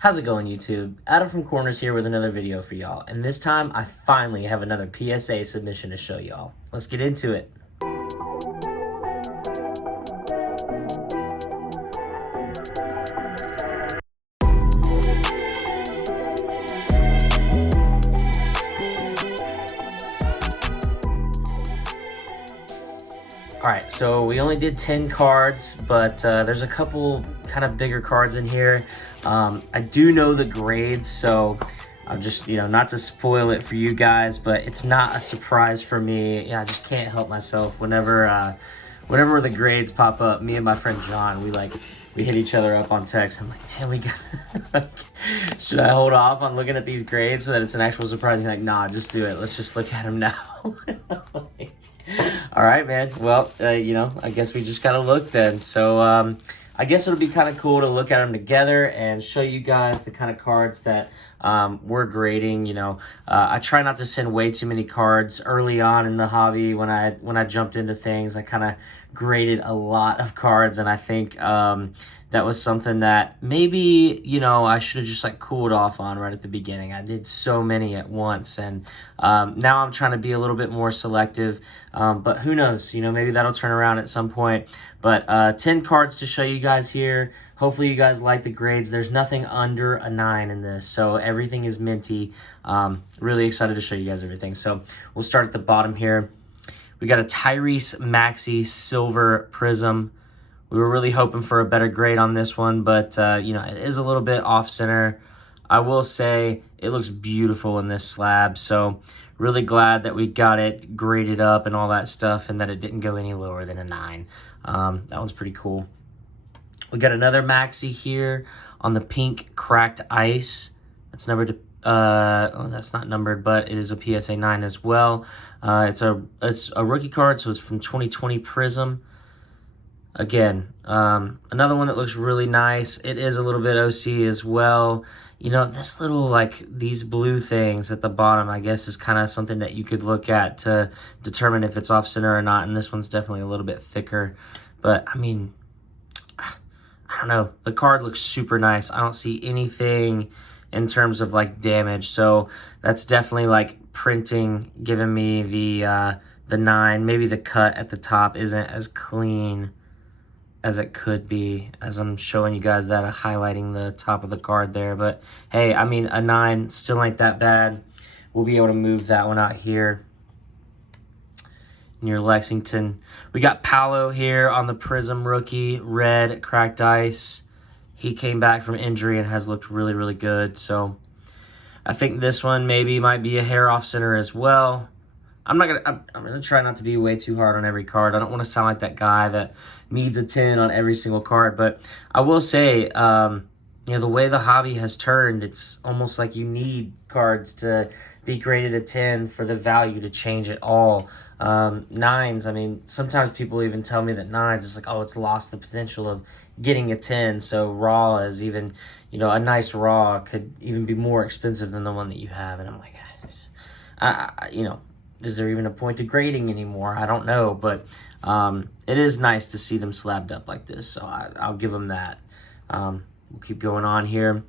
How's it going, YouTube? Adam from Corners here with another video for y'all, and this time I finally have another PSA submission to show y'all. Let's get into it. Alright, so we only did 10 cards, but there's a couple kind of bigger cards in here. I do know the grades, so I'm just, not to spoil it for you guys, but it's not a surprise for me. I just can't help myself. Whenever the grades pop up, me and my friend John, we hit each other up on text. I'm like, man, we got, should I hold off on looking at these grades so that it's an actual surprise? He's like, nah, just do it. Let's just look at them now. All right, man. Well, I guess we just gotta look then. So I guess it'll be kind of cool to look at them together and show you guys the kind of cards that we're grading. I try not to send way too many cards early on in the hobby. When I jumped into things, I kind of graded a lot of cards, and I think that was something that maybe, I should have just cooled off on right at the beginning. I did so many at once, and now I'm trying to be a little bit more selective, but who knows, maybe that'll turn around at some point. But 10 cards to show you guys here. Hopefully you guys like the grades. There's nothing under a 9 in this, so everything is minty. Really excited to show you guys everything. So we'll start at the bottom here. We got a Tyrese Maxey Silver Prism. We were really hoping for a better grade on this one, but, it is a little bit off-center. I will say it looks beautiful in this slab, so really glad that we got it graded up and all that stuff and that it didn't go any lower than a 9. That one's pretty cool. We got another Maxey here on the pink cracked ice. That's numbered that's not numbered, but it is a PSA 9 as well. It's a rookie card, so it's from 2020 Prism. Again, another one that looks really nice. It is a little bit OC as well. This little, these blue things at the bottom, I guess, is kind of something that you could look at to determine if it's off-center or not, and this one's definitely a little bit thicker. But, I mean, I don't know. The card looks super nice. I don't see anything in terms of, damage, so that's definitely, printing, giving me the 9. Maybe the cut at the top isn't as clean as it could be, as I'm showing you guys that, highlighting the top of the card there. But hey, I mean, a 9 still ain't that bad. We'll be able to move that one out here near Lexington. We got Paolo here on the Prism rookie, red cracked ice. He came back from injury and has looked really, really good. So I think this one maybe might be a hair off center as well. I'm gonna try not to be way too hard on every card. I don't want to sound like that guy that needs a 10 on every single card, but I will say, the way the hobby has turned, it's almost like you need cards to be graded a 10 for the value to change it all. 9s, I mean, sometimes people even tell me that 9s, it's oh, it's lost the potential of getting a 10, so raw is even, a nice raw could even be more expensive than the one that you have, and I'm like, is there even a point to grading anymore? I don't know, but it is nice to see them slabbed up like this, so I'll give them that. We'll keep going on here.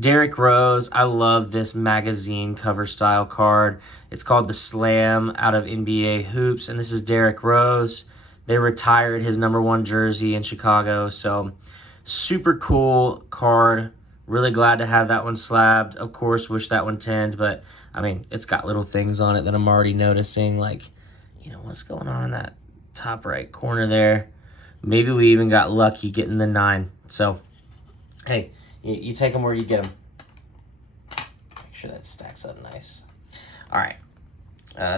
Derrick Rose, I love this magazine cover style card. It's called the Slam out of NBA Hoops, and this is Derrick Rose. They retired his #1 jersey in Chicago, so super cool card. Really glad to have that one slabbed. Of course, wish that one 10'd, but I mean, it's got little things on it that I'm already noticing, what's going on in that top right corner there. Maybe we even got lucky getting the 9. So, hey, you take them where you get them. Make sure that stacks up nice. All right.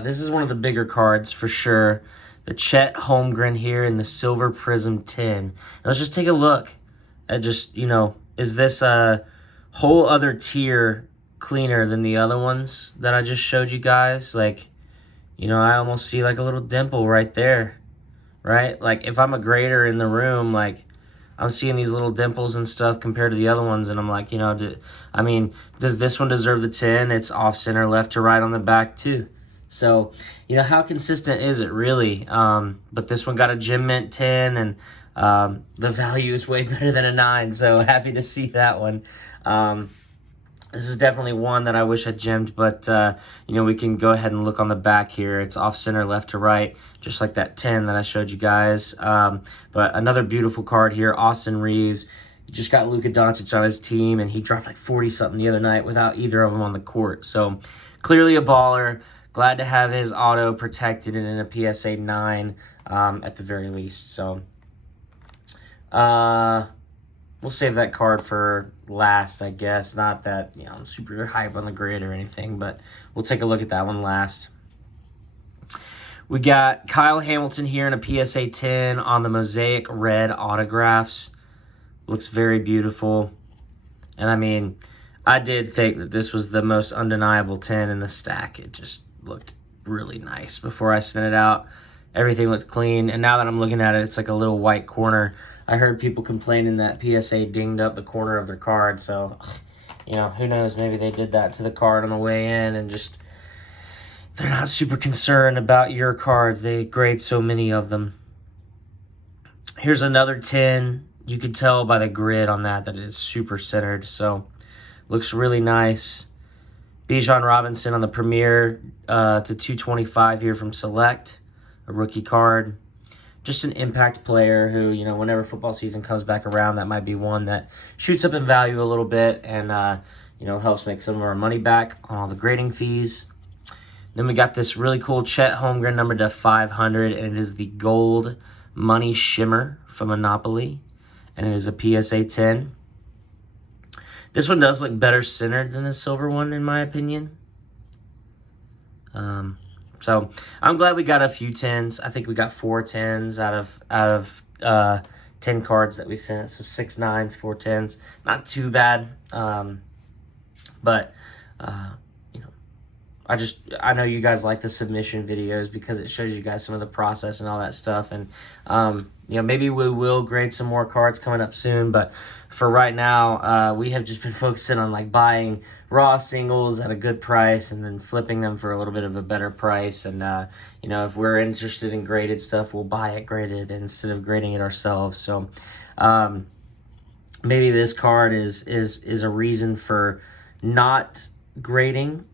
This is one of the bigger cards for sure. The Chet Holmgren here in the Silver Prism 10. Now, let's just take a look at just, is this a whole other tier cleaner than the other ones that I just showed you guys? I almost see a little dimple right there, right? If I'm a grader in the room, I'm seeing these little dimples and stuff compared to the other ones, and I'm like, does this one deserve the 10? It's off center, left to right on the back too. So, how consistent is it really? But this one got a Gem Mint 10, and the value is way better than a 9, so happy to see that one. This is definitely one that I wish I gemmed, but, we can go ahead and look on the back here. It's off-center, left to right, just like that 10 that I showed you guys. But another beautiful card here, Austin Reeves. He just got Luka Doncic on his team, and he dropped like 40-something the other night without either of them on the court. So, clearly a baller. Glad to have his auto protected and in a PSA 9 at the very least. So, we'll save that card for last, I guess. Not that, I'm super hype on the grid or anything, but we'll take a look at that one last. We got Kyle Hamilton here in a PSA 10 on the Mosaic Red autographs. Looks very beautiful. And, I mean, I did think that this was the most undeniable 10 in the stack. It just looked really nice. Before I sent it out, everything looked clean. And now that I'm looking at it, it's like a little white corner. I heard people complaining that PSA dinged up the corner of their card, so, who knows, maybe they did that to the card on the way in and just, they're not super concerned about your cards. They grade so many of them. Here's another 10. You could tell by the grid on that it is super centered, so looks really nice. Bijan Robinson on the Premier to 225 here from Select, a rookie card. Just an impact player who, whenever football season comes back around, that might be one that shoots up in value a little bit and, helps make some of our money back on all the grading fees. Then we got this really cool Chet Holmgren number to 500, and it is the Gold Money Shimmer from Monopoly, and it is a PSA 10. This one does look better centered than the silver one, in my opinion. So I'm glad we got a few 10s. I think we got 4 10s out of 10 cards that we sent. So 6 9s, 4 10s. Not too bad. But I know you guys like the submission videos because it shows you guys some of the process and all that stuff. And maybe we will grade some more cards coming up soon. But for right now, we have just been focusing on like buying raw singles at a good price and then flipping them for a little bit of a better price. And if we're interested in graded stuff, we'll buy it graded instead of grading it ourselves. So maybe this card is a reason for not grading.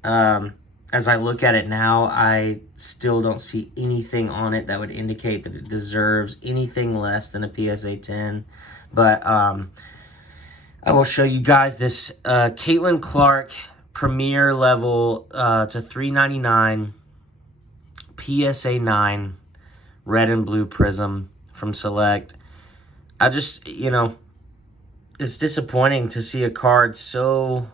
As I look at it now, I still don't see anything on it that would indicate that it deserves anything less than a PSA 10. But I will show you guys this Caitlin Clark Premier level to 399 PSA 9 red and blue prism from Select. I just, it's disappointing to see a card so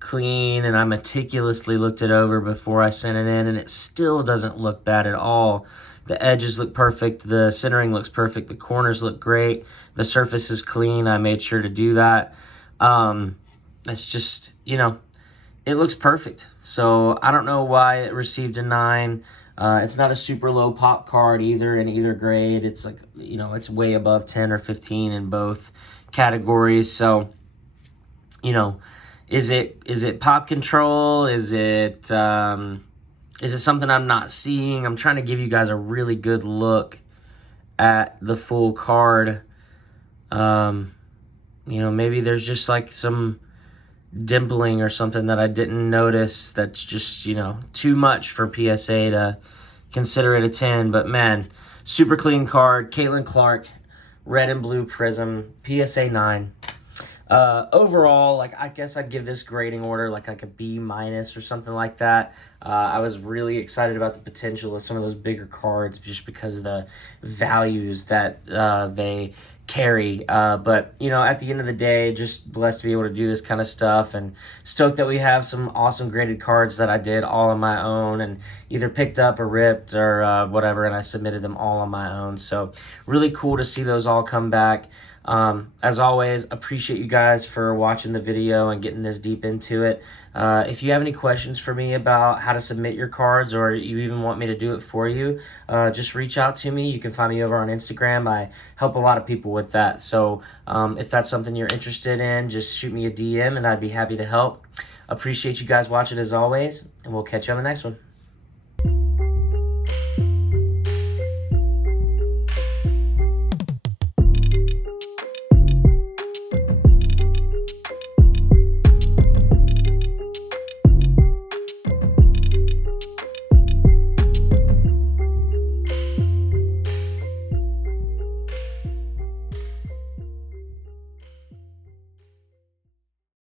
clean, and I meticulously looked it over before I sent it in, and it still doesn't look bad at all. The edges look perfect, the centering looks perfect, the corners look great, the surface is clean. I made sure to do that. It's just, it looks perfect. So I don't know why it received a 9. It's not a super low pop card either in either grade. It's like, it's way above 10 or 15 in both categories. So, is it pop control? Is it something I'm not seeing? I'm trying to give you guys a really good look at the full card. Maybe there's just like some dimpling or something that I didn't notice that's just, too much for PSA to consider it a 10. But man, super clean card. Caitlin Clark, red and blue prism, PSA 9. Overall, I guess I'd give this grading order like a B- or something like that. I was really excited about the potential of some of those bigger cards just because of the values that they carry. But, at the end of the day, just blessed to be able to do this kind of stuff and stoked that we have some awesome graded cards that I did all on my own and either picked up or ripped or whatever, and I submitted them all on my own. So really cool to see those all come back. As always, appreciate you guys for watching the video and getting this deep into it. If you have any questions for me about how to submit your cards or you even want me to do it for you, just reach out to me. You can find me over on Instagram. I help a lot of people with that. So if that's something you're interested in, just shoot me a DM and I'd be happy to help. Appreciate you guys watching as always, and we'll catch you on the next one.